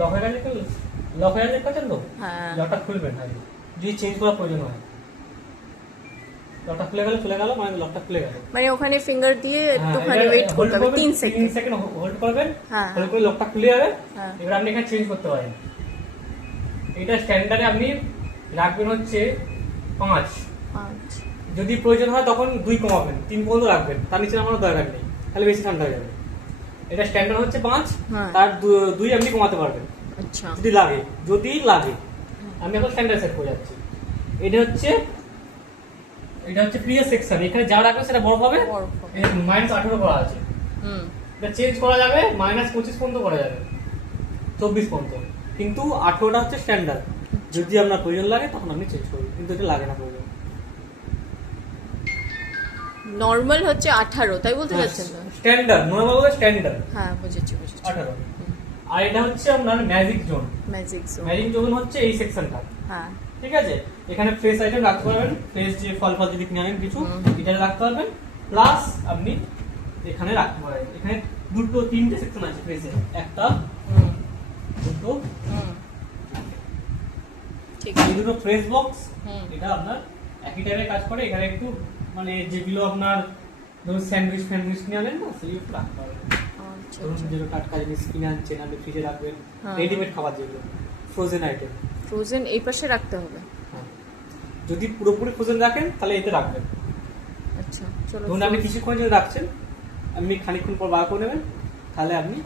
Lock হয়ে গেছে, lock হয়ে গেছে তো হ্যাঁ, লকটা খুলবেন না, যদি চেঞ্জ করার প্রয়োজন হয়। লকটা খুলে গেল মানে লকটা খুলে গেল, মানে ওখানে ফিঙ্গার দিয়ে একটুখানি ওয়েট করতে হবে 3 সেকেন্ড। 3 সেকেন্ড হোল্ড করবেন, হ্যাঁ, হোল্ড করে লকটা খুলে যাবে। হ্যাঁ, এবার আপনি এখানে চেঞ্জ করতে পারেন। এটা স্ট্যান্ডার্ডে আপনি রাখবেন হচ্ছে 5, যদি প্রয়োজন হয় তখন 2 কমাবেন, 3 পর্যন্ত রাখবেন, তার নিচে আমার দরকার নেই, তাহলে বেশি ঠান্ডা হয়ে যাবে। এটা স্ট্যান্ডার্ড হচ্ছে 5, তার 2 আপনি কমাতে পারবেন আচ্ছা, যদি লাগে। আমি এখন স্ট্যান্ডার্ড সেট করে যাচ্ছি। এটা হচ্ছে ফ্রিজের সেকশন, এখানে যা রাখবে সেটা বরফ হবে। -18 করা আছে, এটা চেঞ্জ করা যাবে, -25 পর্যন্ত করা যাবে, 24 পর্যন্ত, কিন্তু 18টা হচ্ছে স্ট্যান্ডার্ড। যদি আপনার প্রয়োজন লাগে তখন আপনি চেঞ্জ করবেন, কিন্তু এটা লাগে না প্রয়োজন। নরমাল হচ্ছে 18, তাই বলতে যাচ্ছেন তো? স্ট্যান্ডার্ড নরমাল হলো স্ট্যান্ডার্ড, হ্যাঁ বুঝেছি 18। আর এটা হচ্ছে আপনার ম্যাজিক জোন। ম্যাজিক জোন হচ্ছে এই সেকশনটা, হ্যাঁ, ঠিক আছে। এখানে ফ্রেশ আইটেম রাখতে পারবেন, ফ্রেশ যে ফল যদি কিনে আনেন কিছু, এটা রাখতে পারবেন। প্লাস আপনি এখানে রাখতে পারেন, এখানে 3টে সেকশন আছে ফ্রেশে, একটা, 2, ঠিক এই আছে। 2টো ফ্রেশ বক্স। এটা আপনার একই টাইপের কাজ করে। এখানে একটু মানে যেগুলো আপনার ধরুন স্যান্ডউইচ কিনে আনেন না, সেগুলো একটু রাখতে পারবেন। ধরুন যেগুলো টাটকা জিনিস কিনে আনছেন, আপনি ফ্রিজে রাখবেন, রেডিমেড খাবার যেগুলো, ফ্রোজেন আইটেম, ফ্রোজেন এই পাশে রাখতে হবে। যদি পুরোপুরি ফ্রোজেন রাখেন তাহলে এতে রাখবেন। আচ্ছা, চলো। ধরুন আপনি কিছুক্ষণ যদি রাখছেন, আপনি খানিকক্ষণ পর বার করে নেবেন, তাহলে আপনি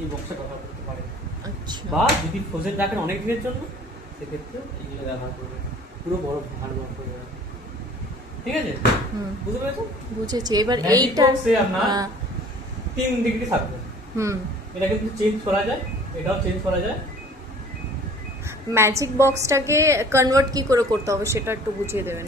এই বক্সটা ব্যবহার করতে পারেন। আচ্ছা, বা যদি ফ্রোজেন রাখেন অনেক দিনের জন্য, সেক্ষেত্রে এইগুলো ব্যবহার করবেন, পুরো বরফ বরফ করে দেবেন। ঠিক আছে, বুঝতে পেরেছো? বুঝেছি। এবার ম্যাজিক এইটা বক্সে আপনার 3 ডিগ্রি থাকবে। এটা কিন্তু চেঞ্জ করা যায়, এটাও চেঞ্জ করা যায়। ম্যাজিক বক্সটাকে কনভার্ট কি করে করতে হবে সেটা একটু বুঝিয়ে দেবেন।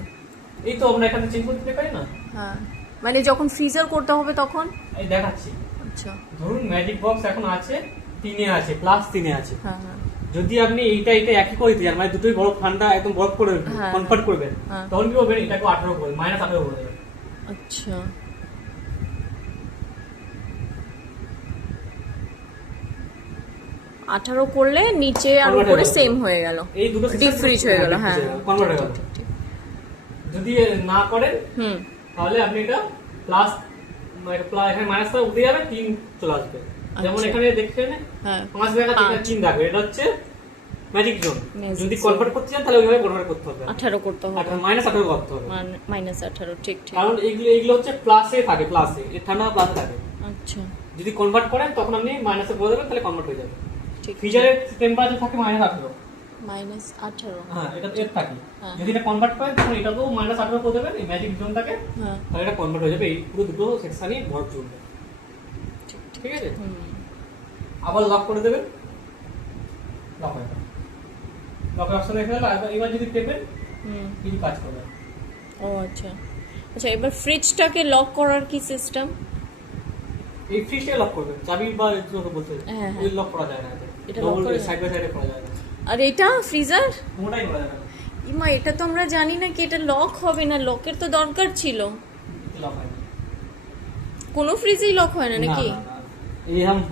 এই তো আমরা এখানে চেঞ্জ করতে পারি না, হ্যাঁ, মানে যখন ফ্রিজার করতে হবে তখন। এই দেখাচ্ছি। আচ্ছা, ধরুন ম্যাজিক বক্স এখন আছে 3 আছে, +3 আছে। হ্যাঁ, হ্যাঁ, যদি আপনি এইটা একই করে দিতে চান, মানে দুটোই বরফ ঠান্ডা একদম বরফ করে কনভার্ট করবেন, তখন কি করবেন, এটাকে 18 করে -18 করে দেবেন। আচ্ছা, আঠারো করলে নিচে আর উপরে সেম হয়ে গেল, এই দুটো ডিপ ফ্রিজ হয়ে গেল। হ্যাঁ, কনভার্ট হয়ে গেল। যদি না করেন তাহলে আপনি এটা প্লাস, এখানে মাইনাস করে উঠে যাবে, 3 চলে আসবে। যেমন এখানে দেখছেন 5 জায়গা থেকে 3 থাকবে, এটা হচ্ছে ম্যাজিক জোন। যদি কনভার্ট করতে চান তাহলে ওইভাবে কনভার্ট করতে হবে, 18 করতে হবে, -18 করতে হবে, -18। ঠিক ঠিক, কারণ এগুলো হচ্ছে প্লাসে থাকে, প্লাসে এর ঠান্ডা প্লাসে থাকে। আচ্ছা, যদি কনভার্ট করেন তখন আপনি মাইনাসে করে দেবেন, তাহলে কনভার্ট হয়ে যাবে। ঠিক, ফ্রিজারের টেম্পারেচার থাকে -18। -18, হ্যাঁ, এটা এর থাকে। যদি এটা কনভার্ট করেন তখন এটাকেও -18 করে দেবেন, এই ম্যাজিক জোনটাকে, তাহলে এটা কনভার্ট হয়ে যাবে, এই পুরো দুটো সেকশনই বরফ জমবে। ঠিক আছে, আবার লক করে দেবেন, লক হয়ে যাবে, লক অপশন এসে গেল। এবার যদি টেপেন কিছু কাজ করবে। ও আচ্ছা, আচ্ছা। এবার ফ্রিজটাকে লক করার কি সিস্টেম? এই ফ্রিজটাকে লক করবেন, চাবি বা যেটা বলতে ওই লক করা যায় না, এটা লক করা সাইড বাই সাইডে করা যায় না। আর এটা ফ্রিজার কোনটাই করা যায় না। ইমা, এটা তো আমরা জানি না কি এটা লক হবে না, লকের তো দরকার ছিল। লক হয় না, কোনো ফ্রিজেই লক হয় না নাকি? এই